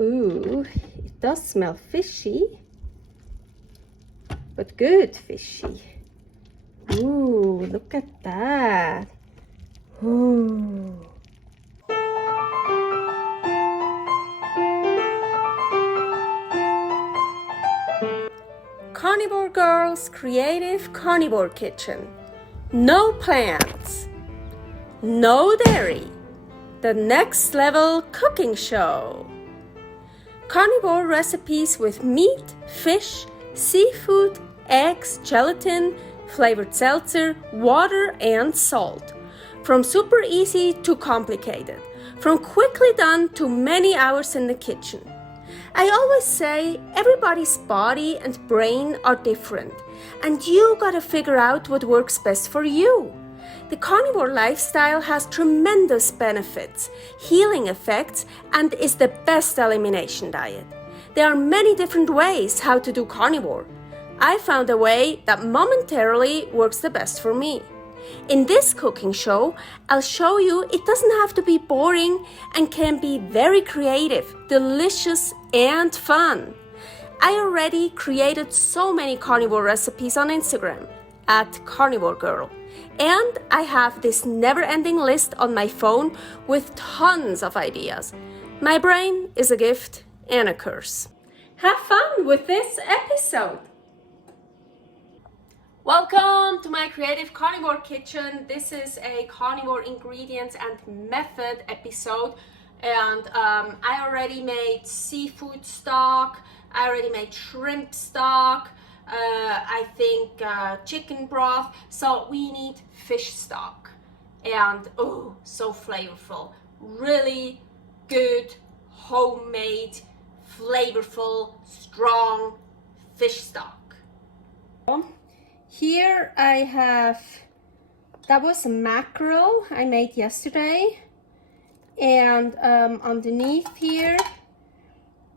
Ooh, it does smell fishy, but good fishy. Ooh, look at that. Ooh. Carnivore Girl's Creative Carnivore Kitchen. No plants, no dairy, the next level cooking show. Carnivore recipes with meat, fish, seafood, eggs, gelatin, flavored seltzer, water, and salt. From super easy to complicated, from quickly done to many hours in the kitchen. I always say everybody's body and brain are different, and you gotta figure out what works best for you. The carnivore lifestyle has tremendous benefits, healing effects, and is the best elimination diet. There are many different ways how to do carnivore. I found a way that momentarily works the best for me. In this cooking show, I'll show you it doesn't have to be boring and can be very creative, delicious, and fun. I already created so many carnivore recipes on Instagram at karnivorgirl, and I have this never-ending list on my phone with tons of ideas. My brain is a gift and a curse. Have fun with this episode. Welcome to my Creative Carnivore Kitchen. This is a carnivore ingredients and method episode, and I already made seafood stock, I already made shrimp stock, I think chicken broth, so we need fish stock, and oh, so flavorful, really good, homemade, flavorful, strong fish stock. Here I have, that was a mackerel I made yesterday, and underneath here,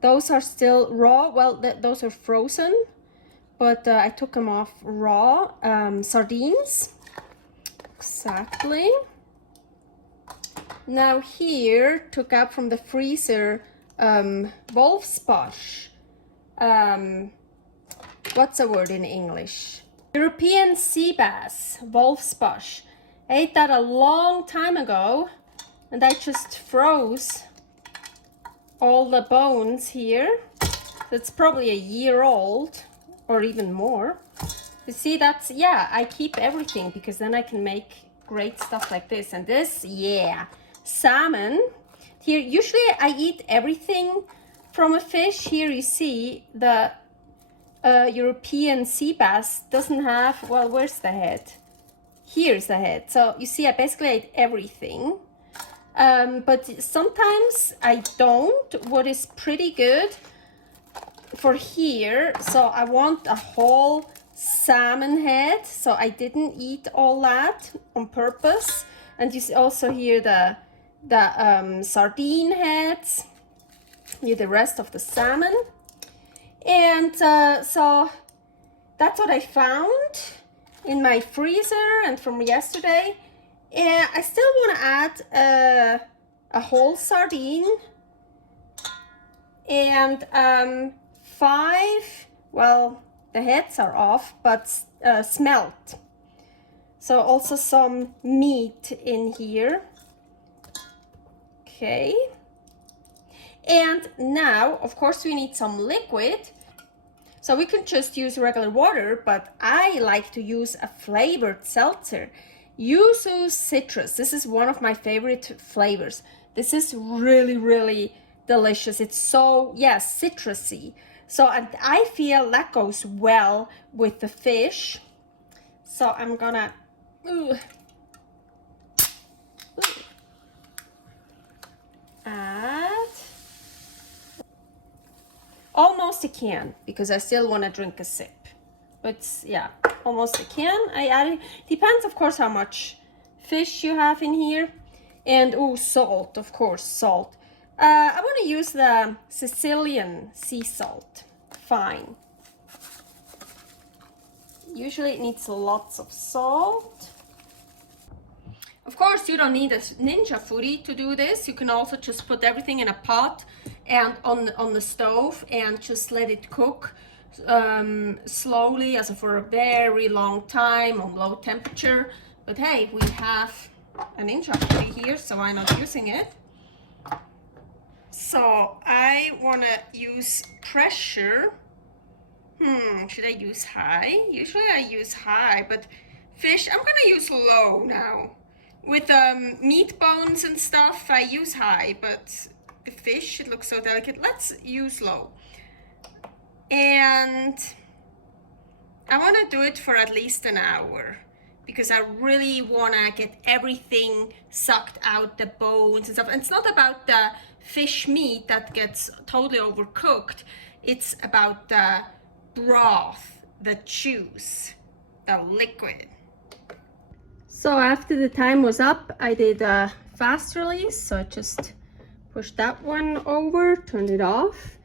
those are still raw. Well, those are frozen, but I took them off raw. Sardines, exactly. Now here, took out from the freezer, wolfsbarsch. What's the word in English? European sea bass, wolfsbarsch. I ate that a long time ago, and I just froze all the bones here. That's probably a year old, or even more. You see, that's, yeah, I keep everything because then I can make great stuff like this. And this, yeah, salmon. Here, usually I eat everything from a fish. Here you see the European sea bass doesn't have, well, where's the head? Here's the head. So you see, I basically ate everything. But sometimes I don't. What is pretty good for here, so I want a whole salmon head, so I didn't eat all that on purpose. And you see also here the sardine heads, here the rest of the salmon. And so that's what I found in my freezer and from yesterday. And I still want to add a whole sardine and 5, well, the heads are off, but smelt. So also some meat in here. Okay. And now, of course, we need some liquid. So we can just use regular water, but I like to use a flavored seltzer. Yuzu citrus. This is one of my favorite flavors. This is really, really delicious. It's so, yeah, citrusy. So I feel that goes well with the fish. So I'm gonna add almost a can, because I still want to drink a sip. But yeah, almost a can. I added, depends of course how much fish you have in here. And oh, salt, of course, salt. I want to use the Sicilian sea salt. Fine. Usually it needs lots of salt. Of course, you don't need a Ninja Foodi to do this. You can also just put everything in a pot and on the stove and just let it cook slowly, also for a very long time on low temperature. But hey, we have a Ninja Foodi here, so why not using it? So I want to use pressure. Should I use high? Usually I use high, but fish, I'm gonna use low now. With meat bones and stuff, I use high, but the fish, it looks so delicate. Let's use low. And I want to do it for at least an hour because I really want to get everything sucked out, the bones and stuff. And it's not about the fish meat that gets totally overcooked. It's about the broth, the juice, the liquid. So after the time was up, I did a fast release. So I just pushed that one over, turned it off.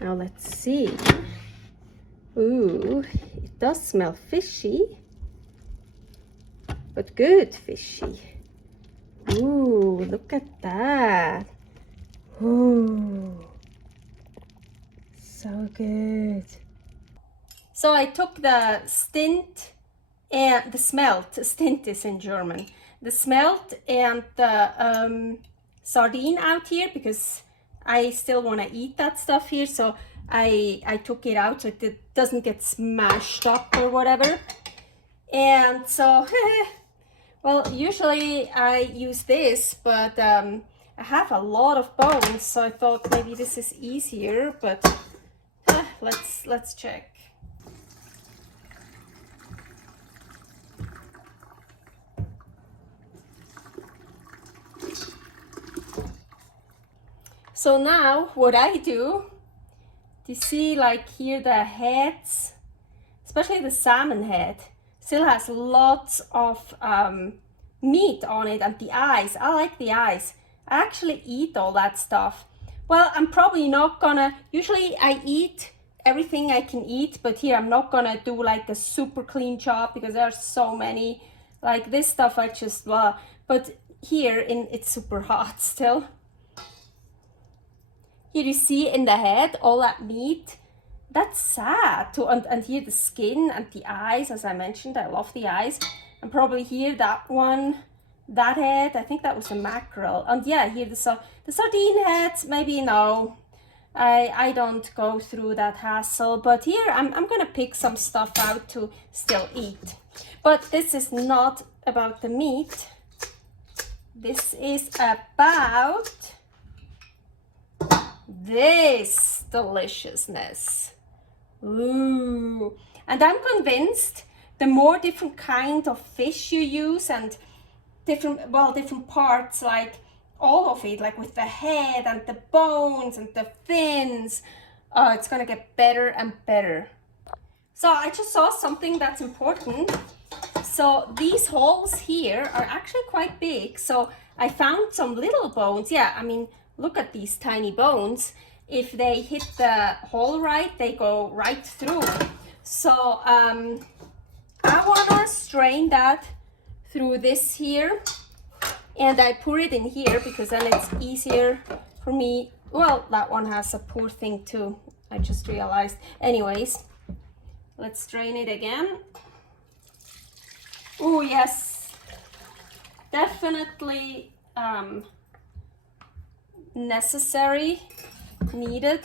Now let's see. Ooh, it does smell fishy, but good fishy. Ooh, look at that. Ooh, so good. So I took the stint and the smelt, stint is in German, the smelt and the sardine out here because I still want to eat that stuff here. So I took it out so it doesn't get smashed up or whatever. And so, well, usually I use this, but I have a lot of bones, so I thought maybe this is easier, but let's check. So now what I do, you see like here the heads, especially the salmon head, still has lots of meat on it, and the eyes, I like the eyes. I actually eat all that stuff. Well, I'm probably not gonna, usually I eat everything I can eat, but here I'm not gonna do like a super clean job because there are so many, like this stuff I just, blah. But here it's super hot still. Here you see in the head all that meat. That's sad too. And here the skin and the eyes, as I mentioned, I love the eyes. And probably here that one, that head, I think that was a mackerel. And yeah, here the sardine heads, maybe no. I don't go through that hassle, but here I'm gonna pick some stuff out to still eat. But this is not about the meat. This is about this deliciousness. Ooh. And I'm convinced the more different kind of fish you use and different parts, like all of it, like with the head and the bones and the fins, it's gonna get better and better. So I just saw something that's important. So these holes here are actually quite big. So I found some little bones. Yeah, I mean, look at these tiny bones. If they hit the hole right, they go right through. So I wanna strain that through this here, and I pour it in here because then it's easier for me. Well, that one has a poor thing too, I just realized. Anyways, let's strain it again. Oh yes, definitely necessary, needed.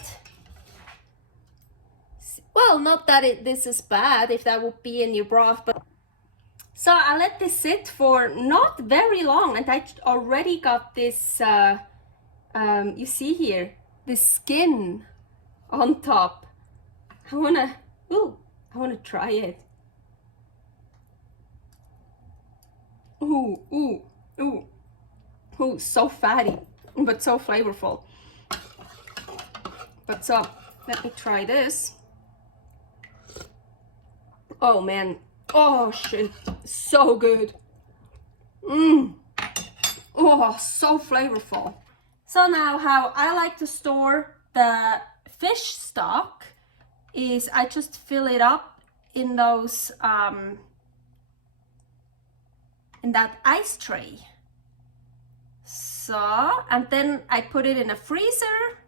Well, not that this is bad if that would be in your broth, but so I let this sit for not very long, and I already got this you see here, the skin on top. I wanna try it. Ooh, so fatty, but so flavorful. But so, let me try this. Oh man, oh shit, so good. Oh, so flavorful. So now how I like to store the fish stock is I just fill it up in those, in that ice tray. So, and then I put it in a freezer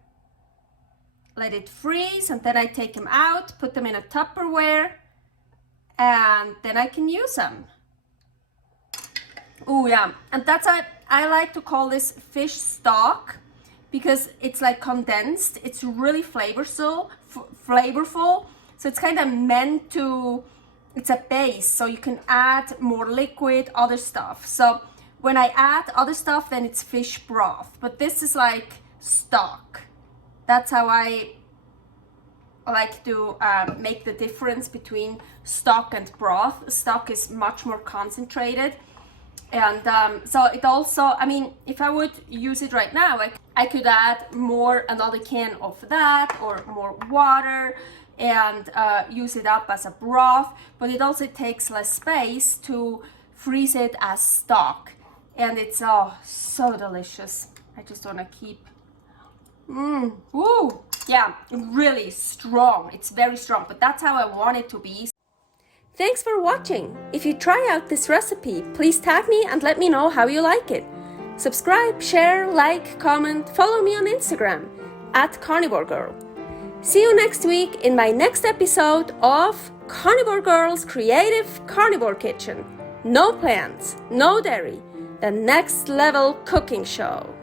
let it freeze, and then I take them out, put them in a Tupperware, and then I can use them. Oh yeah, and that's why I like to call this fish stock, because it's like condensed. It's really flavorful. So it's kind of meant to, it's a base, so you can add more liquid, other stuff. So when I add other stuff, then it's fish broth, but this is like stock. That's how I like to make the difference between stock and broth. Stock is much more concentrated, and so it also, I mean, if I would use it right now, I could add another can of that, or more water, and use it up as a broth, but it also takes less space to freeze it as stock, and it's so delicious. I just want to keep woo, yeah, really strong. It's very strong, but that's how I want it to be. Thanks for watching. If you try out this recipe, please tag me and let me know how you like it. Subscribe, share, like, comment, follow me on Instagram @karnivorgirl. See you next week in my next episode of Carnivore Girl's Creative Carnivore Kitchen. No plants, no dairy, the next level cooking show.